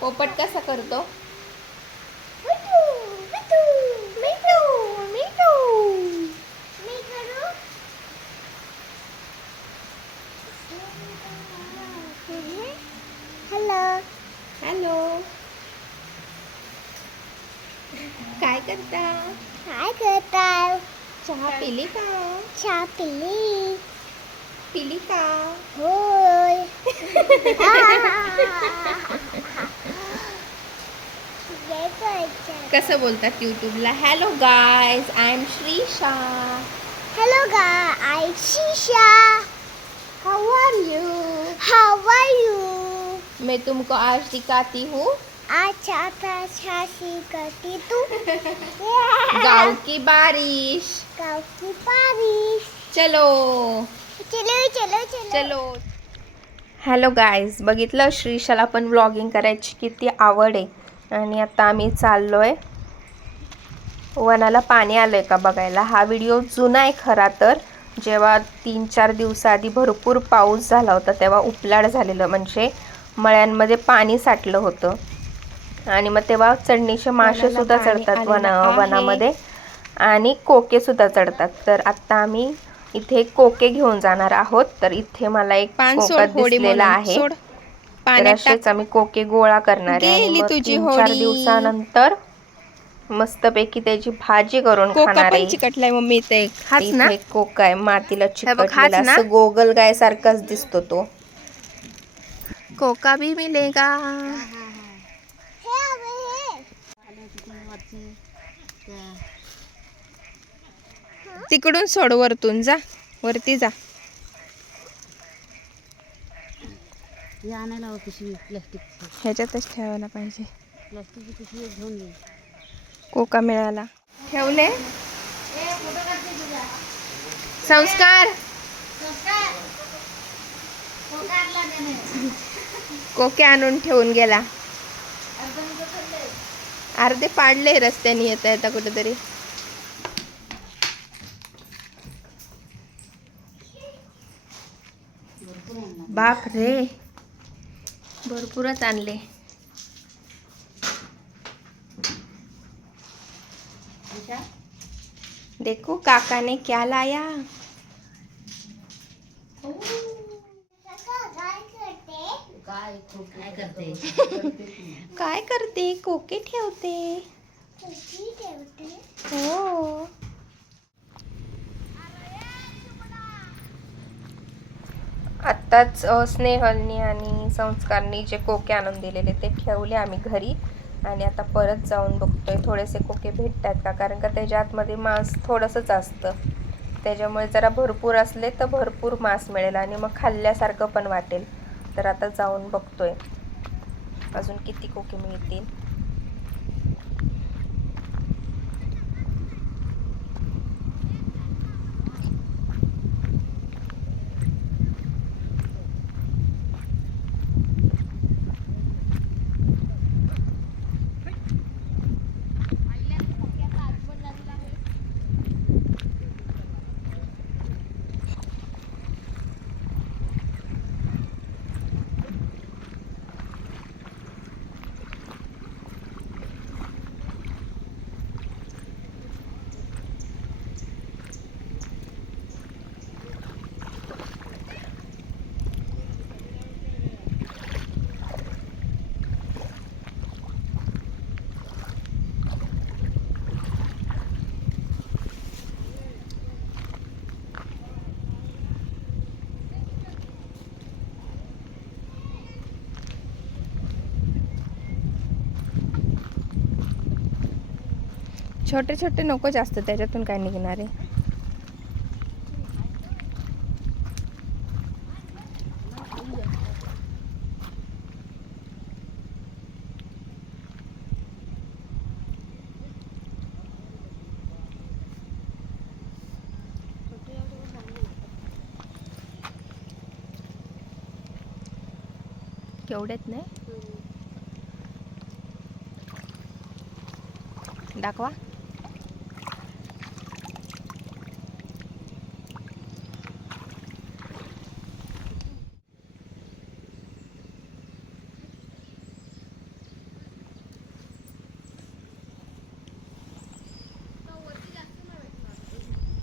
पोपट कसा करतो? हॅलो. हॅलो. काय करता? काय करताय? चहा पिली का? चहा पिली. पिली का? होय. कसं बोलतात यूट्यूबला? Hello guys, I am Shreesha. Hello guys, शीशा. How are you? How are you? मैं तुमको आज दिखाती हूँ अच्छा छासी करती तू. गाँव की बारिश. गाँव की बारिश. चलो चलो चलो चलो. चलो. हॅलो गाईज, बघितलं श्रीशाला पण व्लॉगिंग करायची किती आवड आहे. आणि आता आम्ही चाललोय वनाला. पाणी आलंय का बघायला. हा व्हिडिओ जुना आहे खरा तर. जेव्हा 3-4 दिवसाआधी भरपूर पाऊस झाला होता तेव्हा उपलाड झालेलं, म्हणजे मळ्यांमध्ये पाणी साठलं होतं. आणि मग तेव्हा चढणीचे मासे सुद्धा चढतात वनामध्ये आणि कोके सुद्धा चढतात. तर आत्ता आम्ही इथे कोके घेऊन जाणार आहोत. तर इथे मला एक कोका दिसलेला आहे. तर असेच आम्ही कोके गोळा करणार आहे आणि मग 3-4 दिवसानंतर मस्तपैकी त्याची भाजी करून खाणार आहे. चिकटलाय मम्मी ते. इथे कोका आहे मातीला चिकटलेला, असं गोगल गाय सारखाच दिसतो तो. कोका भी मिलेगा. तिकडून सोड, वरतून जा, वरती जा. ह्याच्यातच ठेवायला पाहिजे. कोका मिळाला. ठेवले संस्कार. कोके आणून ठेवून गेला. अर्धे पाडले रस्त्याने येता येता कुठेतरी. बाप रे, भरपूरच आणले. देखो काका ने क्या लाया. काय करते? कोके ठेवते. हो. आत्ताच स्नेहलनी आणि संस्कारनी जे कोके आणून दिलेले ते ठेवले आम्ही घरी. आणि आता परत जाऊन बघतोय थोडेसे कोके भेटतात का, कारण का त्याच्या आतमध्ये मांस थोडंसंच असतं. त्याच्यामुळे जरा भरपूर असले तर भरपूर मांस मिळेल आणि मग खाल्ल्यासारखं पण वाटेल. तर आता जाऊन बघतोय अजून किती कोके मिळतील. छोटे छोटे नको जास्त, त्याच्यातून काय निघणार आहे. केवढेच नाही दाखवा.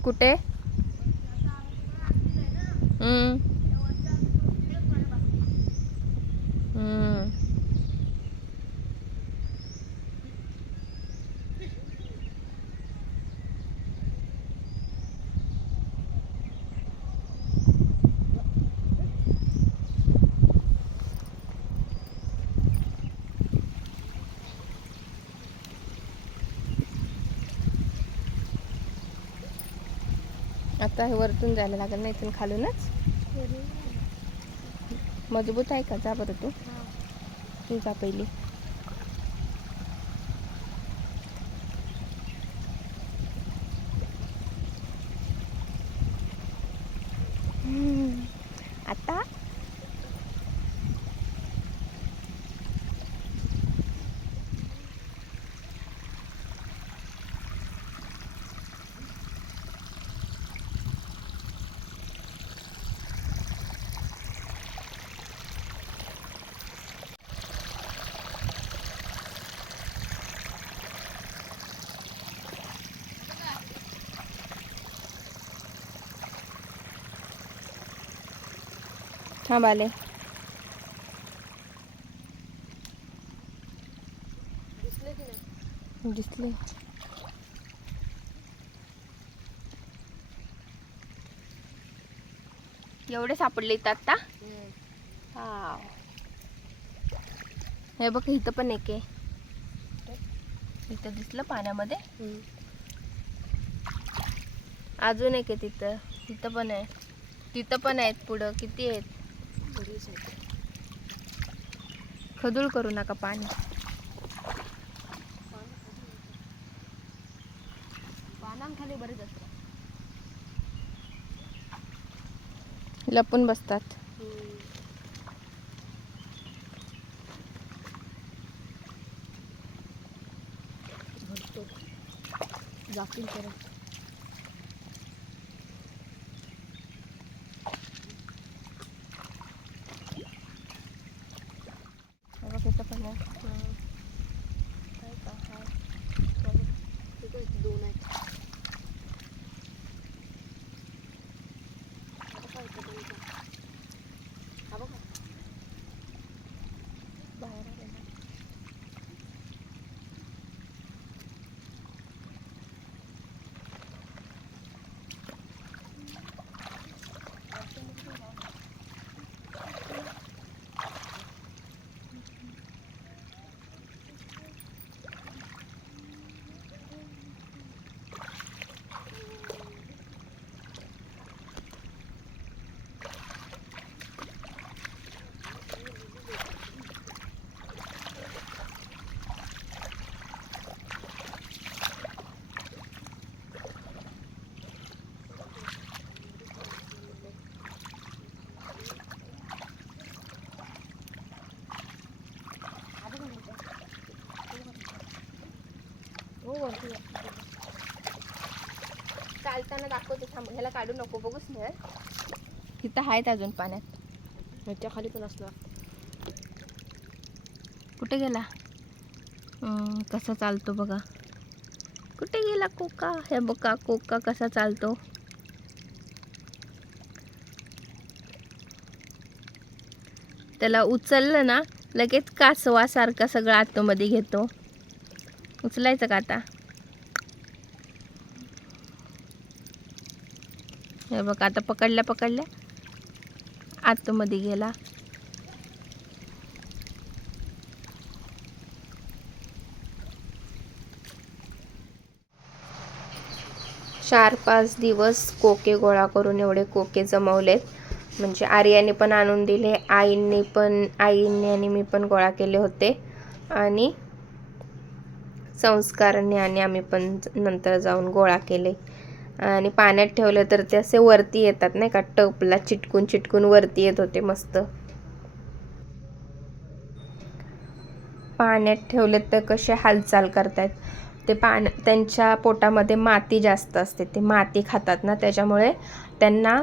कुठे? हम्म. हम्म. आता हे वरतून जायला लागेल ना, इथून खालूनच. मजबूत आहे का? जा बरं तू जा पहिली. आता थांब आले. दिसले. एवढे सापडले इथं आता. हा, हे बघ इथं पण एक आहे. इथं दिसलं पाण्यामध्ये. अजून एक आहे तिथं. तिथं पण आहे. तिथं पण आहेत. पुढं किती आहेत. खदूळ करू नका पाणी. पानांखाली बरेच असतात. लपून बसतात. जातील परत. तिथं पण आहे. दोन आहेत. बाहेर आले ना. चालताना दाखवते. थांब, ह्याला काढू नको. बघूच नाही. तिथं आहेत अजून पाण्यात. ह्याच्या खाली पण असलं. कुठे गेला? कसा चालतो बघा. कुठे गेला कोका? हे बघा कोका कसा चालतो. त्याला उचललं ना लगेच कासवासारखा सगळं आतमध्ये घेतो. उचलायचं का आता? हे बघ आता पकडल्या आतमध्ये गेला. चार 5 दिवस कोके गोळा करून एवढे कोके जमवलेत. म्हणजे आर्याने पण आणून दिले, आईने आणि मी पण गोळा केले होते. आणि संस्कारने आणि आम्ही पण नंतर जाऊन गोळा केले. आणि पाण्यात ठेवले तर ते असे वरती येतात नाही का, टपला चिटकून वरती येत होते मस्त. पाण्यात ठेवले तर कसे हालचाल करतात. ते त्यांच्या पोटामध्ये माती जास्त असते. ते माती खातात ना, त्याच्यामुळे त्यांना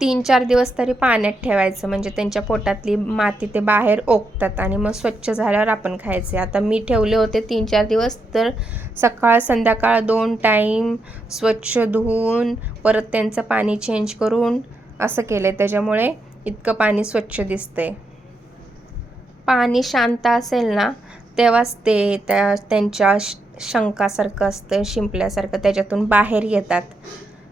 3-4 दिवस तरी पाण्यात ठेवायचं, म्हणजे त्यांच्या पोटातली माती ते बाहेर ओकतात आणि मग स्वच्छ झाल्यावर आपण खायचे. आता मी ठेवले होते 3-4 दिवस, तर सकाळ संध्याकाळ 2 टाईम स्वच्छ धुवून परत त्यांचं पाणी चेंज करून असं केलं आहे. त्याच्यामुळे इतकं पाणी स्वच्छ दिसतंय. पाणी शांत असेल ना तेव्हाच ते त्यांच्या शंखासारखं असतं, शिंपल्यासारखं, त्याच्यातून बाहेर येतात.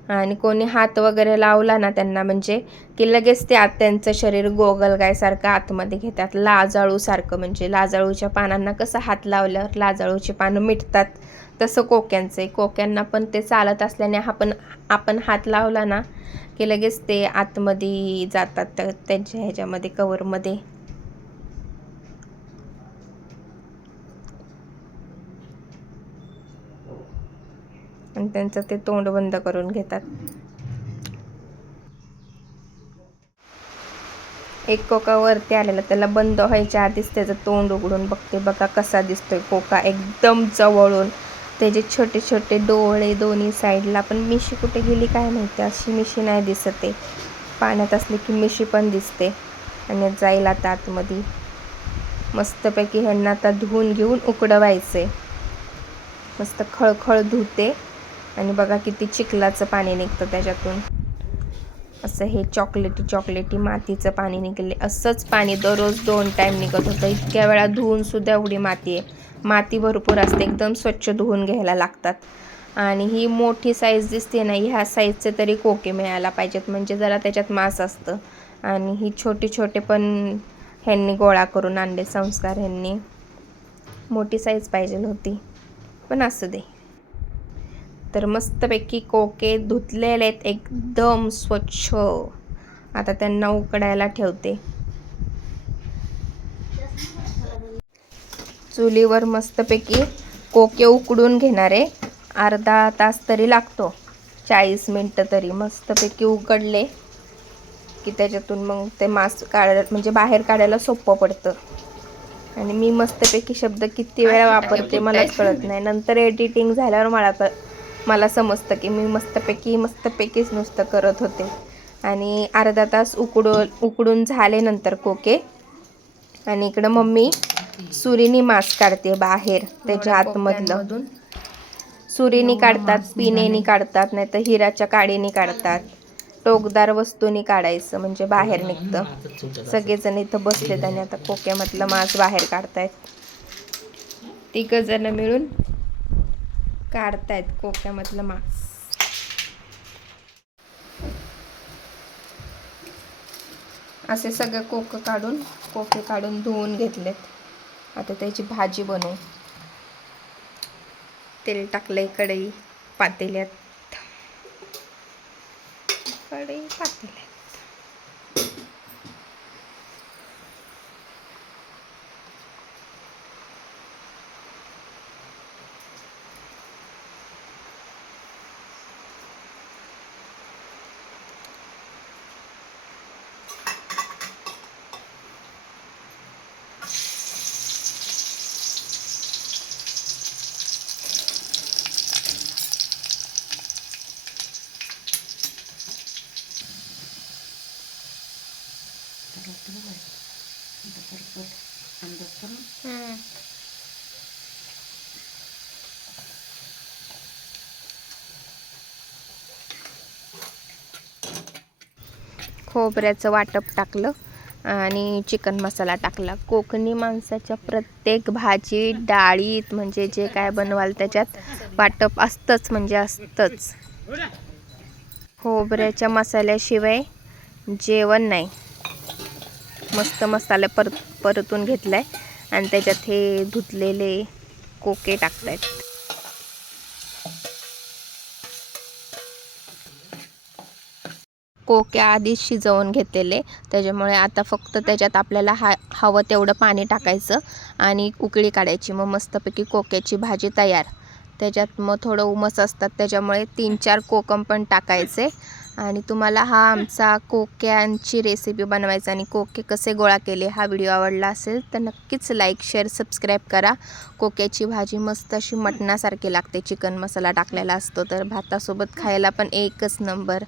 आणि कोणी हात वगैरे लावला ना त्यांना, म्हणजे की लगेच ते त्यांचं शरीर गोगलगायसारखं आतमध्ये घेतात, लाजाळूसारखं. म्हणजे लाजाळूच्या पानांना कसं हात लावल्यावर लाजाळूची पानं मिटतात, तसं कोक्यांचं आहे. कोक्यांना पण ते चालत असल्याने आपण हात लावला ना की लगेच ते आतमध्ये जातात त्यांच्या ह्याच्यामध्ये, कवरमध्ये. आणि त्यांचं ते तोंड बंद करून घेतात. एक कोका वरती आलेला, त्याला बंद व्हायच्या आधीच त्याचं तोंड उघडून बघते. बघा कसा दिसतोय कोका, एकदम जवळून. त्याचे छोटे छोटे डोळे दोन्ही साईडला. पण मिशी कुठे गेली काय माहिती, अशी मिशी नाही दिसत आहे. पाण्यात असली की मिशी पण दिसते. आणि जाईल आता आतमध्ये. मस्तपैकी ह्यांना आता धुवून घेऊन उकडवायचे. मस्त खळखळ धुते. आणि बघा किती चिखलाचं पाणी निघतं त्याच्यातून. असं हे चॉकलेटी मातीचं पाणी निघले. असंच पाणी दररोज 2 टाईम निघत होतं. इतक्या वेळा धुवून सुद्धा एवढी माती आहे. माती भरपूर असते, एकदम स्वच्छ धुवून घ्यायला लागतात. आणि ही मोठी साईज दिसते ना, ह्या साईजचे तरी कोके मिळायला पाहिजेत, म्हणजे जरा त्याच्यात मांस असतं. आणि ही छोटे पण ह्यांनी गोळा करून आणले, संस्कार ह्यांनी. मोठी साईज पाहिजे होती, पण असू दे. तर मस्तपैकी कोके धुतलेले आहेत, एकदम स्वच्छ. आता त्यांना उकडायला ठेवते. चुलीवर मस्तपैकी कोके उकडून घेणारे. अर्धा तास तरी लागतो, 40 मिनटं तरी. मस्तपैकी उकडले की त्याच्यातून मग ते मांस म्हणजे बाहेर काढायला सोपं पडतं. आणि मी मस्तपैकी शब्द किती वेळा वापरते मलाच कळत नाही. नंतर एडिटिंग झाल्यावर मला समजतं की मी मस्तपैकीच नुसतं करत होते. आणि अर्धा तास उकडून झाले नंतर कोके. आणि इकडं मम्मी सुरीनी मांस काढते बाहेर, त्याच्या आतमधलं. सुरीनी काढतात, पिनेनी काढतात, नाही तर हिराच्या काडीने काढतात. टोकदार वस्तूनी काढायचं म्हणजे बाहेर निघतं. सगळेजण इथं बसलेत आणि आता कोक्यामधलं मांस बाहेर काढतायत. 3 जण मिळून काढतायत कोक्यामधलं मांस. असे सगळे कोके काढून धुवून घेतलेत. आता त्याची भाजी बनवू. तेल टाकलंय पातेल्यात. खोबऱ्याचं वाटप टाकलं आणि चिकन मसाला टाकला. कोकणी माणसाच्या प्रत्येक भाजी डाळीत म्हणजे जे काय बनवाल त्याच्यात वाटप असतंच, म्हणजे असतंच. खोबऱ्याच्या मसाल्याशिवाय जेवण नाही. मस्त मसाला परतून घेतलाय आणि त्याच्यात हे धुतलेले कोके टाकतायत. कोके आधीच शिजवून घेतलेले, त्याच्यामुळे आता फक्त त्याच्यात आपल्याला हवं तेवढं पाणी टाकायचं आणि उकळी काढायची. मग मस्तपैकी कोक्याची भाजी तयार. त्याच्यात मग थोडं उमस असतात, त्याच्यामुळे 3-4 कोकम पण टाकायचे. आणि तुम्हाला हा आमचा कोक्यांची रेसिपी बनवायचा आणि कोके कसे गोळा केले हा व्हिडिओ आवडला असेल तर नक्कीच लाईक, शेअर, सबस्क्राईब करा. कोक्याची भाजी मस्त अशी मटणासारखी लागते, चिकन मसाला टाकलेला असतो तर. भातासोबत खायला पण एकच नंबर.